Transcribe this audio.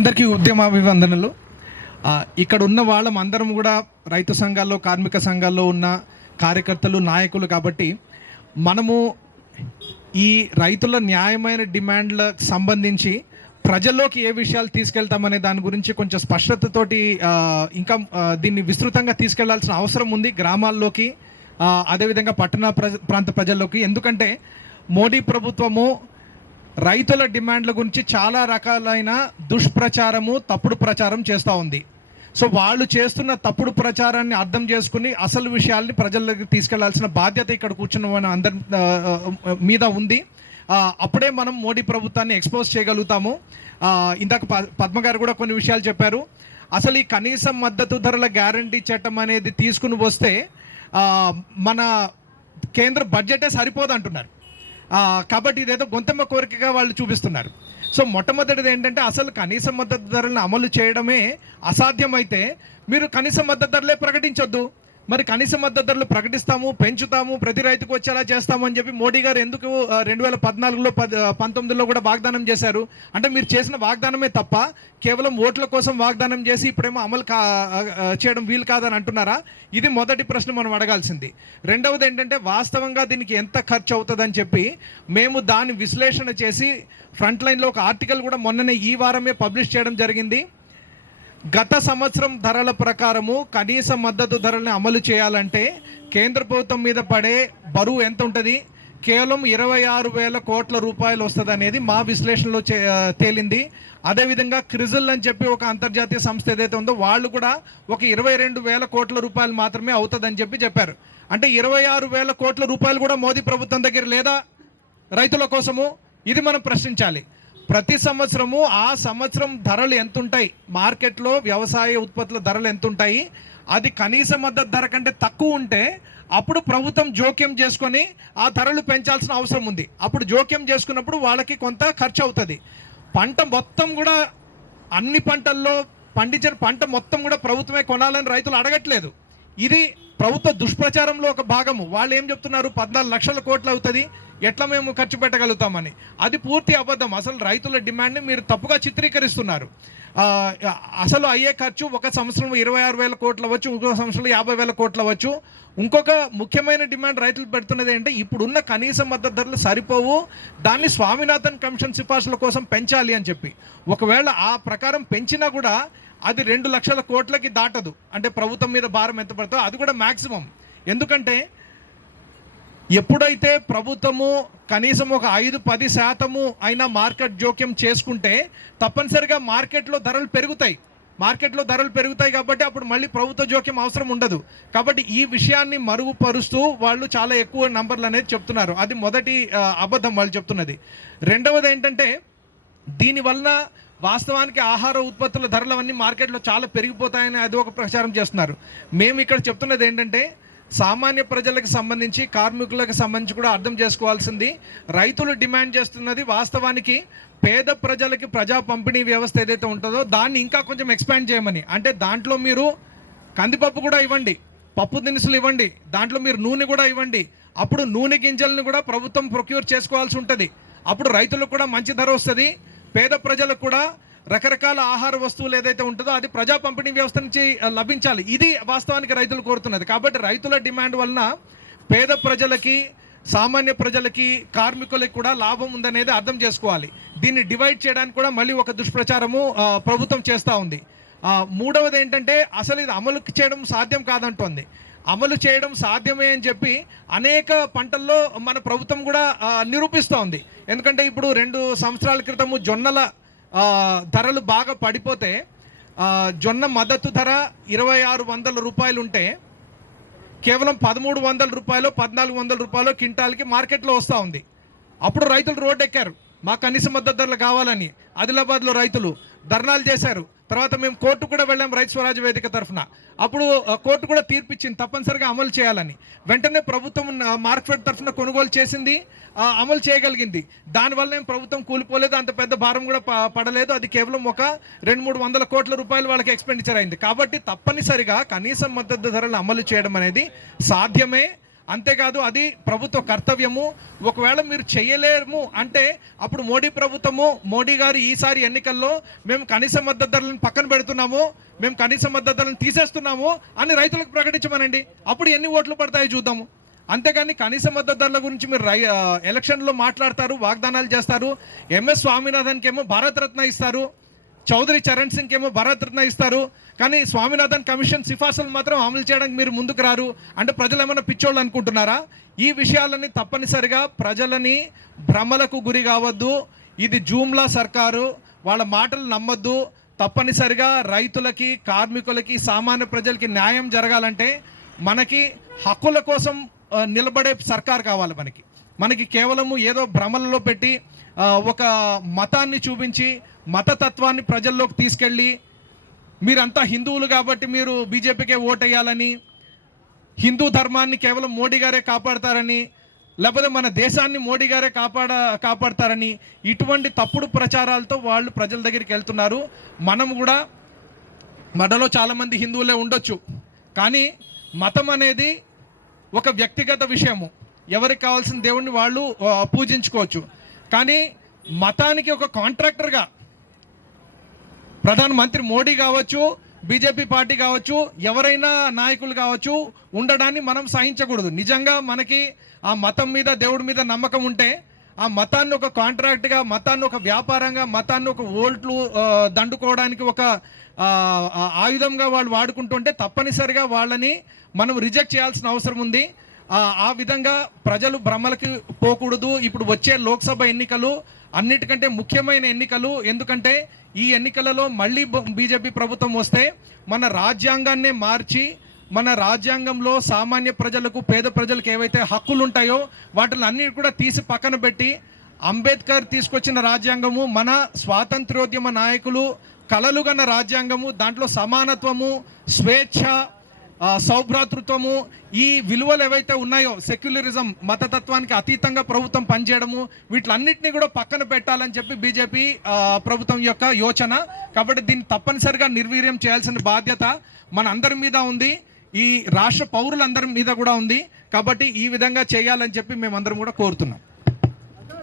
అందరికీ ఉద్యమాభివందనలు. ఇక్కడ ఉన్న వాళ్ళం అందరం కూడా రైతు సంఘాల్లో, కార్మిక సంఘాల్లో ఉన్న కార్యకర్తలు, నాయకులు. కాబట్టి మనము ఈ రైతుల న్యాయమైన డిమాండ్లకు సంబంధించి ప్రజల్లోకి ఏ విషయాలు తీసుకెళ్తామనే దాని గురించి కొంచెం స్పష్టతతోటి ఇంకా దీన్ని విస్తృతంగా తీసుకెళ్లాల్సిన అవసరం ఉంది గ్రామాల్లోకి, అదేవిధంగా పట్టణ ప్రాంత ప్రజల్లోకి. ఎందుకంటే మోడీ ప్రభుత్వము రైతుల డిమాండ్ల గురించి చాలా రకాలైన దుష్ప్రచారము, తప్పుడు ప్రచారం చేస్తూ ఉంది. సో వాళ్ళు చేస్తున్న తప్పుడు ప్రచారాన్ని అర్థం చేసుకుని అసలు విషయాల్ని ప్రజల్లోకి తీసుకెళ్లాల్సిన బాధ్యత ఇక్కడ కూర్చున్న అందరి మీద ఉంది. అప్పుడే మనం మోడీ ప్రభుత్వాన్ని ఎక్స్పోజ్ చేయగలుగుతాము. ఇందాక పద్మ గారు కూడా కొన్ని విషయాలు చెప్పారు. అసలు ఈ కనీస మద్దతు ధరల గ్యారంటీ చట్టం అనేది తీసుకుని వస్తే మన కేంద్ర బడ్జెటే సరిపోదు అంటున్నారు. కాబట్టి ఇదేదో గొంతెమ్మ కోరికగా వాళ్ళు చూపిస్తున్నారు. సో మొట్టమొదటిది ఏంటంటే అసలు కనీస మద్దతు ధరలను అమలు చేయడమే అసాధ్యమైతే మీరు కనీస మద్దతు ధరలే ప్రకటించొద్దు. మరి కనీస మద్దతు ధరలు ప్రకటిస్తాము, పెంచుతాము, ప్రతి రైతుకు వచ్చేలా చేస్తాము అని చెప్పి మోడీ గారు ఎందుకు 2014లో 19లో కూడా వాగ్దానం చేశారు? అంటే మీరు చేసిన వాగ్దానమే తప్ప కేవలం ఓట్ల కోసం వాగ్దానం చేసి ఇప్పుడేమో అమలు చేయడం వీలు కాదని అంటున్నారా? ఇది మొదటి ప్రశ్న మనం అడగాల్సింది. రెండవది ఏంటంటే వాస్తవంగా దీనికి ఎంత ఖర్చు అవుతుందని చెప్పి మేము దాని విశ్లేషణ చేసి ఫ్రంట్ లైన్లో ఒక ఆర్టికల్ కూడా మొన్ననే ఈ వారమే పబ్లిష్ చేయడం జరిగింది. గత సంవత్సరం ధరల ప్రకారము కనీస మద్దతు ధరలను అమలు చేయాలంటే కేంద్ర ప్రభుత్వం మీద పడే బరువు ఎంత ఉంటుంది? కేవలం 26,000 కోట్ల రూపాయలు వస్తుంది అనేది మా విశ్లేషణలో తేలింది. అదేవిధంగా క్రిజిల్ అని చెప్పి ఒక అంతర్జాతీయ సంస్థ ఏదైతే ఉందో వాళ్ళు కూడా ఒక 22,000 కోట్ల రూపాయలు మాత్రమే అవుతుందని చెప్పారు. అంటే 26,000 కోట్ల రూపాయలు కూడా మోదీ ప్రభుత్వం దగ్గర లేదా రైతుల కోసము? ఇది మనం ప్రశ్నించాలి. ప్రతి సంవత్సరము ఆ సంవత్సరం ధరలు ఎంతుంటాయి, మార్కెట్లో వ్యవసాయ ఉత్పత్తుల ధరలు ఎంతుంటాయి, అది కనీస మద్దతు ధర కంటే తక్కువ ఉంటే అప్పుడు ప్రభుత్వం జోక్యం చేసుకొని ఆ ధరలు పెంచాల్సిన అవసరం ఉంది. అప్పుడు జోక్యం చేసుకున్నప్పుడు వాళ్ళకి కొంత ఖర్చు అవుతుంది. పంట మొత్తం కూడా అన్ని పంటల్లో పండించిన పంట మొత్తం కూడా ప్రభుత్వమే కొనాలని రైతులు అడగట్లేదు. ఇది ప్రభుత్వ దుష్ప్రచారంలో ఒక భాగము. వాళ్ళు ఏం చెప్తున్నారు? 14 లక్షల కోట్లు అవుతుంది, ఎట్లా మేము ఖర్చు పెట్టగలుగుతామని. అది పూర్తి అబద్ధం. అసలు రైతుల డిమాండ్ని మీరు తప్పుగా చిత్రీకరిస్తున్నారు. అసలు అయ్యే ఖర్చు ఒక సంవత్సరం 26,000 కోట్లు అవ్వచ్చు, ఇంకో సంవత్సరం 50,000 కోట్లు అవ్వచ్చు. ఇంకొక ముఖ్యమైన డిమాండ్ రైతులు పెడుతున్నది ఏంటంటే ఇప్పుడున్న కనీస మద్దతు ధరలు సరిపోవు, దాన్ని స్వామినాథన్ కమిషన్ సిఫార్సుల కోసం పెంచాలి అని చెప్పి. ఒకవేళ ఆ ప్రకారం పెంచినా కూడా అది 2 లక్షల కోట్లకి దాటదు. అంటే ప్రభుత్వం మీద భారం ఎంత పడుతుందో అది కూడా మ్యాక్సిమం. ఎందుకంటే ఎప్పుడైతే ప్రభుత్వము కనీసం ఒక 5-10% అయినా మార్కెట్ జోక్యం చేసుకుంటే తప్పనిసరిగా మార్కెట్లో ధరలు పెరుగుతాయి కాబట్టి అప్పుడు మళ్ళీ ప్రభుత్వ జోక్యం అవసరం ఉండదు. కాబట్టి ఈ విషయాన్ని మరుగుపరుస్తూ వాళ్ళు చాలా ఎక్కువ నంబర్లు అనేది చెప్తున్నారు. అది మొదటి అబద్ధం వాళ్ళు చెప్తున్నది. రెండవది ఏంటంటే దీనివలన వాస్తవానికి ఆహార ఉత్పత్తుల ధరలు అవన్నీ మార్కెట్లో చాలా పెరిగిపోతాయని అది ఒక ప్రచారం చేస్తున్నారు. మేము ఇక్కడ చెప్తున్నది ఏంటంటే సామాన్య ప్రజలకు సంబంధించి, కార్మికులకు సంబంధించి కూడా అర్థం చేసుకోవాల్సింది, రైతులు డిమాండ్ చేస్తున్నది వాస్తవానికి పేద ప్రజలకి ప్రజా పంపిణీ వ్యవస్థ ఏదైతే ఉంటుందో దాన్ని ఇంకా కొంచెం ఎక్స్పాండ్ చేయమని. అంటే దాంట్లో మీరు కందిపప్పు కూడా ఇవ్వండి, పప్పు దినుసులు ఇవ్వండి, దాంట్లో మీరు నూనె కూడా ఇవ్వండి. అప్పుడు నూనె గింజలను కూడా ప్రభుత్వం ప్రొక్యూర్ చేసుకోవాల్సి ఉంటుంది. అప్పుడు రైతులకు కూడా మంచి ధర వస్తుంది, పేద ప్రజలకు కూడా రకరకాల ఆహార వస్తువులు ఏదైతే ఉంటుందో అది ప్రజా పంపిణీ వ్యవస్థ నుంచి లభించాలి. ఇది వాస్తవానికి రైతులు కోరుతున్నది. కాబట్టి రైతుల డిమాండ్ వలన పేద ప్రజలకి, సామాన్య ప్రజలకి, కార్మికులకి కూడా లాభం ఉందనేది అర్థం చేసుకోవాలి. దీన్ని డివైడ్ చేయడానికి కూడా మళ్ళీ ఒక దుష్ప్రచారము ప్రభుత్వం చేస్తూ ఉంది. మూడవది ఏంటంటే అసలు ఇది అమలు చేయడం సాధ్యం కాదంటోంది. అమలు చేయడం సాధ్యమే అని చెప్పి అనేక పంటల్లో మన ప్రభుత్వం కూడా నిరూపిస్తూ ఉంది. ఎందుకంటే ఇప్పుడు 2 సంవత్సరాల క్రితము జొన్నల ధరలు బాగా పడిపోతే జొన్న మద్దతు ధర 2,600 రూపాయలు ఉంటే కేవలం 1,300 రూపాయలు, 1,400 రూపాయలు క్వింటాల్కి మార్కెట్లో వస్తూ ఉంది. అప్పుడు రైతులు రోడ్డు ఎక్కారు, మా కనీస మద్దతు ధరలు కావాలని. ఆదిలాబాద్లో రైతులు ధర్నాలు చేశారు. తర్వాత మేము కోర్టు కూడా వెళ్ళాం రైతు స్వరాజ్య వేదిక తరఫున. అప్పుడు కోర్టు కూడా తీర్పిచ్చింది తప్పనిసరిగా అమలు చేయాలని. వెంటనే ప్రభుత్వం మార్కెట్ తరఫున కొనుగోలు చేసింది, అమలు చేయగలిగింది. దానివల్ల ఏం ప్రభుత్వం కూలిపోలేదు, అంత పెద్ద భారం కూడా పడలేదు. అది కేవలం ఒక 200-300 కోట్ల రూపాయలు వాళ్ళకి ఎక్స్పెండిచర్ అయింది. కాబట్టి తప్పనిసరిగా కనీస మద్దతు ధరలు అమలు చేయడం అనేది సాధ్యమే. అంతేకాదు అది ప్రభుత్వ కర్తవ్యము. ఒకవేళ మీరు చేయలేము అంటే అప్పుడు మోడీ ప్రభుత్వము, మోడీ గారు ఈసారి ఎన్నికల్లో మేము కనీస మద్దతు ధరలను పక్కన పెడుతున్నాము, మేము కనీస మద్దతు ధరలను తీసేస్తున్నాము అని రైతులకు ప్రకటించమనండి. అప్పుడు ఎన్ని ఓట్లు పడతాయో చూద్దాము. అంతేగాని కనీస మద్దతు ధరల గురించి మీరు ఎలక్షన్లో మాట్లాడతారు, వాగ్దానాలు చేస్తారు. ఎంఎస్ స్వామినాథన్కి ఏమో భారతరత్న ఇస్తారు, చౌదరి చరణ్ సింగ్కి ఏమో భారతరత్న ఇస్తారు, కానీ స్వామినాథన్ కమిషన్ సిఫార్సులు మాత్రం అమలు చేయడానికి మీరు ముందుకు రారు. అంటే ప్రజలు ఏమైనా పిచ్చోళ్ళు అనుకుంటున్నారా? ఈ విషయాలని తప్పనిసరిగా ప్రజలని భ్రమలకు గురి కావద్దు. ఇది జూమ్లా సర్కారు, వాళ్ళ మాటలు నమ్మొద్దు. తప్పనిసరిగా రైతులకి, కార్మికులకి, సామాన్య ప్రజలకి న్యాయం జరగాలంటే మనకి హక్కుల కోసం నిలబడే సర్కార్ కావాలి. మనకి కేవలము ఏదో భ్రమలలో పెట్టి ఒక మతాన్ని చూపించి మతతత్వాన్ని ప్రజల్లోకి తీసుకెళ్ళి మీరంతా హిందువులు కాబట్టి మీరు బీజేపీకే ఓటేయాలని, హిందూ ధర్మాన్ని కేవలం మోడీ గారే కాపాడతారని, లేకపోతే మన దేశాన్ని మోడీ గారే కాపాడతారని ఇటువంటి తప్పుడు ప్రచారాలతో వాళ్ళు ప్రజల దగ్గరికి వెళ్తున్నారు. మనం కూడా మనలో చాలామంది హిందువులే ఉండొచ్చు, కానీ మతం అనేది ఒక వ్యక్తిగత విషయము. ఎవరికి కావాల్సిన దేవుణ్ణి వాళ్ళు పూజించుకోవచ్చు. కానీ మతానికి ఒక కాంట్రాక్టర్గా ప్రధానమంత్రి మోడీ కావచ్చు, బీజేపీ పార్టీ కావచ్చు, ఎవరైనా నాయకులు కావచ్చు ఉండడాన్ని మనం సహించకూడదు. నిజంగా మనకి ఆ మతం మీద, దేవుడి మీద నమ్మకం ఉంటే ఆ మతాన్ని ఒక కాంట్రాక్ట్గా, మతాన్ని ఒక వ్యాపారంగా, మతాన్ని ఒక ఓట్లు దండుకోవడానికి ఒక ఆయుధంగా వాళ్ళు వాడుకుంటుంటే తప్పనిసరిగా వాళ్ళని మనం రిజెక్ట్ చేయాల్సిన అవసరం ఉంది. ఆ విధంగా ప్రజలు భ్రమలకి పోకూడదు. ఇప్పుడు వచ్చే లోక్సభ ఎన్నికలు అన్నిటికంటే ముఖ్యమైన ఎన్నికలు. ఎందుకంటే ఈ ఎన్నికలలో మళ్ళీ బీజేపీ ప్రభుత్వం వస్తే మన రాజ్యాంగాన్నే మార్చి, మన రాజ్యాంగంలో సామాన్య ప్రజలకు, పేద ప్రజలకు ఏవైతే హక్కులు ఉంటాయో వాటిని అన్నిటి కూడా తీసి పక్కన పెట్టి అంబేద్కర్ తీసుకొచ్చిన రాజ్యాంగము, మన స్వాతంత్ర్యోద్యమ నాయకులు కలలుగన్న రాజ్యాంగము, దాంట్లో సమానత్వము, స్వేచ్ఛ, సౌభ్రాతృత్వము, ఈ విలువలు ఏవైతే ఉన్నాయో, సెక్యులరిజం, మతతత్వానికి అతీతంగా ప్రభుత్వం పనిచేయడము, వీటిలన్నింటినీ కూడా పక్కన పెట్టాలని చెప్పి బీజేపీ ప్రభుత్వం యొక్క యోచన. కాబట్టి దీన్ని తప్పనిసరిగా నిర్వీర్యం చేయాల్సిన బాధ్యత మన అందరి మీద ఉంది, ఈ రాష్ట్ర పౌరులందరి మీద కూడా ఉంది. కాబట్టి ఈ విధంగా చేయాలని చెప్పి మేమందరం కూడా కోరుతున్నాం.